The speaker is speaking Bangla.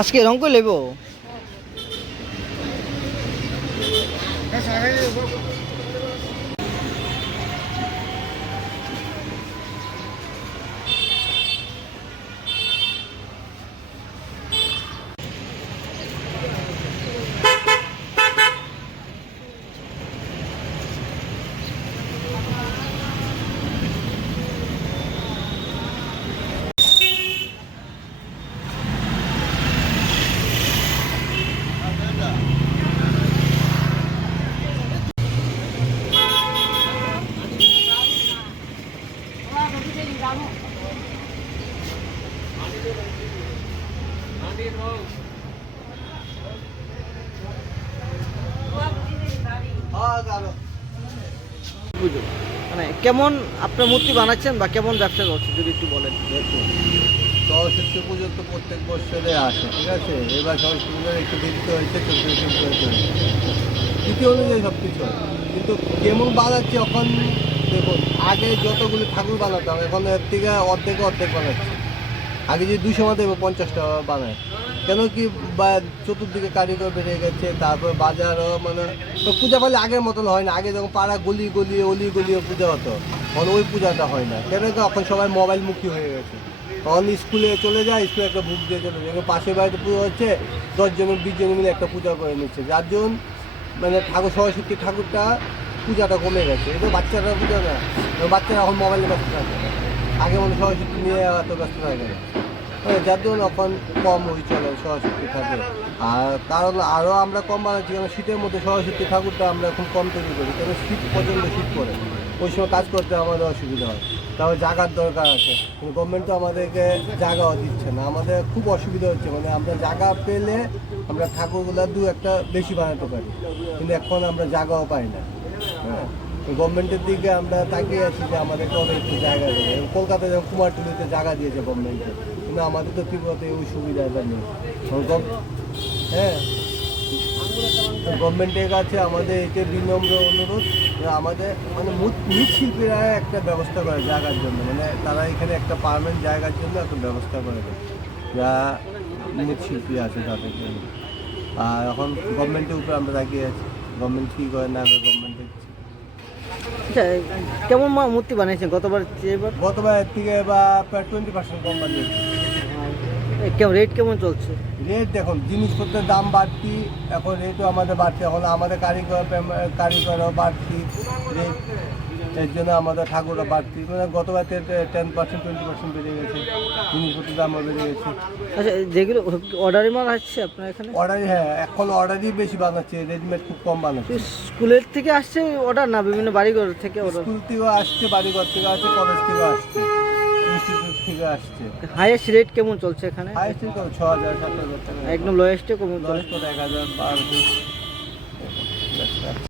আজকে রং করে লেবো। মানে কেমন আপনার মূর্তি বানাচ্ছেন বা কেমন ব্যবসা করছেন যদি একটু বলেন। দেখুন, সরস্বতী পুজো তো প্রত্যেক বছরে আসে, ঠিক আছে। এবার সরস্বতী পুজোর একটু দেরিতে হয়েছে, 14 তিথি অনুযায়ী সব কিছু হয়। কিন্তু কেমন বানাচ্ছে এখন দেখুন, আগে যতগুলো ঠাকুর বানাতাম এখন এর থেকে অর্ধেক বানাচ্ছে। আগে যে 200 মতো 50টা বানায়, কেন কি বা চতুর্দিকে কারিগর বেড়ে গেছে, তারপর বাজারও মানে পূজা পালে আগের মতন হয় না। আগে যখন পাড়া গলি গলিয়ে পূজা হতো, এখন ওই পূজাটা হয় না। কেন কি এখন সবাই মোবাইলমুখী হয়ে গেছে। তখন স্কুলে চলে যায়, স্কুলে একটা বুক দিয়ে চলে যায়। পাশের বাড়িতে পুজো হচ্ছে, 10 জন 20 জন মিলে একটা পূজা করে নিচ্ছে, যার জন্য মানে ঠাকুর সরস্বতী ঠাকুরটা পূজাটা কমে গেছে। এটা বাচ্চারা পূজা না, বাচ্চারা এখন মোবাইলে ব্যস্ত থাকে। আগে মনে সরস্বতী নিয়ে এত ব্যস্ত থাকে না, যার জন্য এখন কম ওই চলে সরস্বতী ঠাকুর। আর কারণ আরও আমরা কম বানাচ্ছি, কারণ শীতের মধ্যে সরস্বতী ঠাকুরটা আমরা এখন কম তৈরি করি, কারণ শীত পর্যন্ত শীত পড়ে, ওই সময় কাজ করতে আমাদের অসুবিধা হয়। তারপর জায়গার দরকার আছে, কিন্তু গভর্নমেন্ট তো আমাদেরকে জায়গাও দিচ্ছে না। আমাদের খুব অসুবিধা হচ্ছে, মানে আমরা জায়গা পেলে আমরা ঠাকুরগুলো একটা বেশি বানাতে পারি, কিন্তু এখন আমরা জায়গাও পাই না। হ্যাঁ, গভর্নমেন্টের দিকে আমরা তাকিয়ে আছি যে আমাদের কবে একটু জায়গা দেবে। কলকাতায় যেমন কুমারটুলিতে জায়গা দিয়েছে গভর্নমেন্টে, কিন্তু আমাদের তো ত্রিপুরাতে ওই সুবিধাটা নেই। হ্যাঁ, গভর্নমেন্টের কাছে আমাদের এতে বিনম্র অনুরোধ, আমাদের মানে মৃৎশিল্পীরা একটা ব্যবস্থা করে জায়গার জন্য, মানে তারা এখানে একটা পার্মানেন্ট জায়গার জন্য একটা ব্যবস্থা করে দেয়, যা মৃৎশিল্পী আছে তাদের জন্য। আর এখন গভর্নমেন্টের উপরে আমরা তাকিয়ে আছি, গভর্নমেন্ট কী করে না করে গভর্নমেন্টের। আচ্ছা, কেমন মূর্তি বানিয়েছেন গতবার? গতবার থেকে এবার প্রায় 20% কম বানিয়েছি। কেমন রেট কেমন চলছে? রেট দেখুন, জিনিসপত্রের দাম বাড়তি, এখন রেটও আমাদের বাড়ছে। এখন আমাদের কারিগরও বাড়তি রেট, এর জন্য আমাদের ঠাকুরও বাড়তি। মানে গতবার 10% 20% বেড়ে গেছে, জিনিসপত্রের দামও বেড়ে গেছে। আচ্ছা, যেগুলো অর্ডারি মাল আসছে আপনার এখানে? অর্ডারই, হ্যাঁ, এখন অর্ডারই বেশি বানাচ্ছে, রেডিমেড খুব কম বানাচ্ছে। স্কুলের থেকে আসছে অর্ডার না বিভিন্ন বাড়িঘর থেকে অর্ডার? স্কুল থেকেও আসছে, বাড়িঘর থেকে আসছে, কলেজ থেকেও আসছে, ইনস্টিটিউট থেকে আসছে। হাইয়েস্ট রেট কেমন চলছে এখানে? হাইয়েস্ট 6,000 7,000 টাকা, একদম লোয়েস্টে কেমন চলে? 10 1,000 1200।